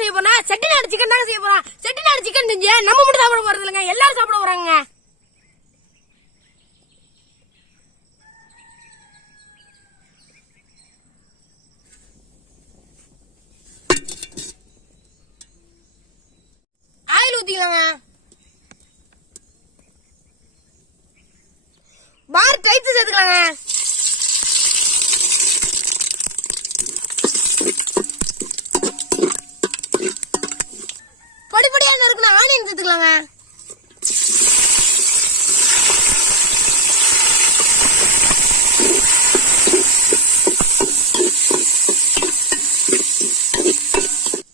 செய்ய போறா? செட்டிநாடு சிக்கன் தாங்க செய்ய போறோம். செட்டிநாடு சிக்கன் செஞ்சு நம்ம மட்டும் சாப்பிட போறது இல்லைங்க, எல்லாரும் சாப்பிட போறாங்க. ஆயில் ஊத்திக்கலாங்க. பார் டைப்ஸ் சேர்த்துக்கலாங்க. படிப்படியா இருக்குன்னா ஆனியன் சேர்த்துக்கலாங்க.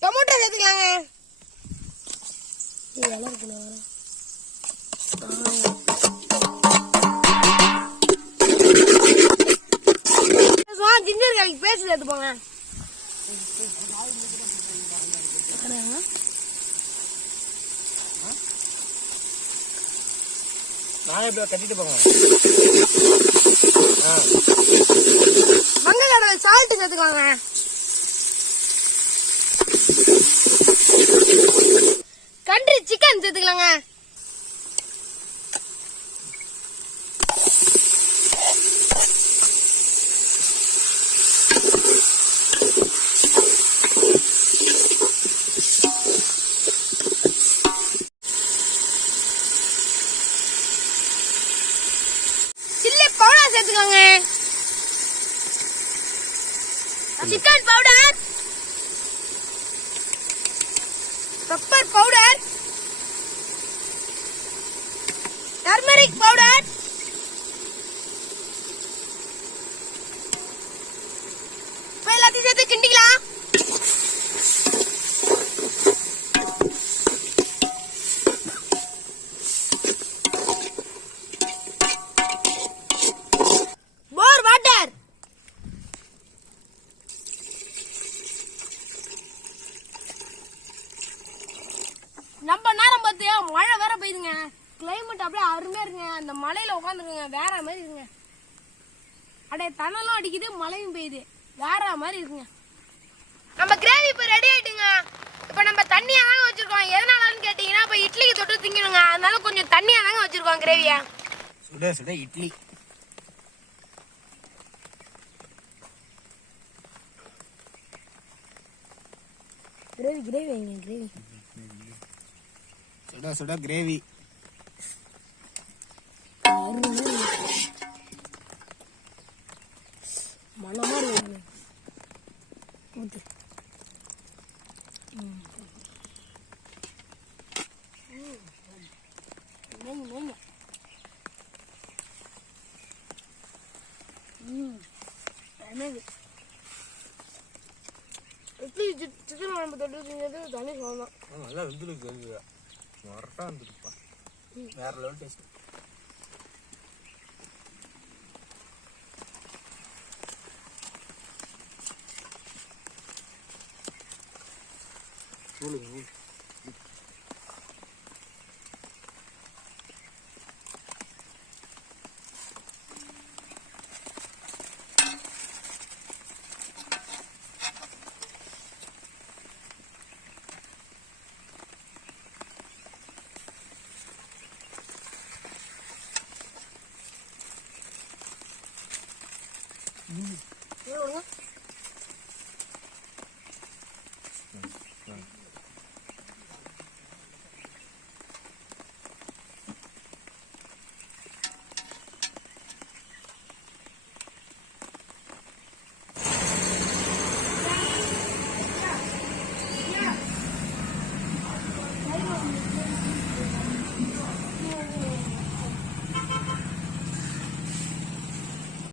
டொமேட்டோ சேர்த்துக்கலாங்க. இதெல்லாம் இருக்குண்ணா ஜிஞ்சர் கார்லிக் பேஸ்ட் சேர்த்துப்போங்க. மங்காய் சால்ட் சேர்த்துக்கோங்க. கண்ட்ரி சிக்கன் சேர்த்துக்கலாங்க. சேர்த்துக்கோங்க. Chicken powder, pepper powder, turmeric powder, இப்ப எல்லாத்தையும் சேர்த்து கிண்டிக்கலாம். நம்ம நேரம் பார்த்து மழை வேற பெய்யுதுங்க. கிளைமேட் அப்படியே அருமையா இருக்குங்க. அந்த மலையில உட்காந்துருங்க, வேற மாதிரி இருக்குங்க. அப்படியே தணலும் அடிக்குது, மழையும் பெய்யுது, வேற மாதிரி இருக்குங்க. நம்ம கிரேவி இப்ப ரெடி ஆயிட்டுங்க. இப்ப நம்ம தண்ணியா தாங்க வச்சிருக்கோம். எதனாலன்னு கேட்டீங்கன்னா இப்ப இட்லிக்கு தொட்டு திங்கணுங்க. அதனால கொஞ்சம் தண்ணியா தாங்க வச்சிருக்கோம் கிரேவியா. சுட சுட இட்லி. கிரேவி கிரேவி கிரேவி சுட சுட கிரேவி. மனமா இருக்கு. ஊத்து. சிக்கன் குழம்பு தொட்டு செஞ்சது தனி சொல்லலாம். நல்லா வெந்துருக்கு, மொரட்டா வந்துருப்பா, வேற லெவல் டேஸ்ட். Ini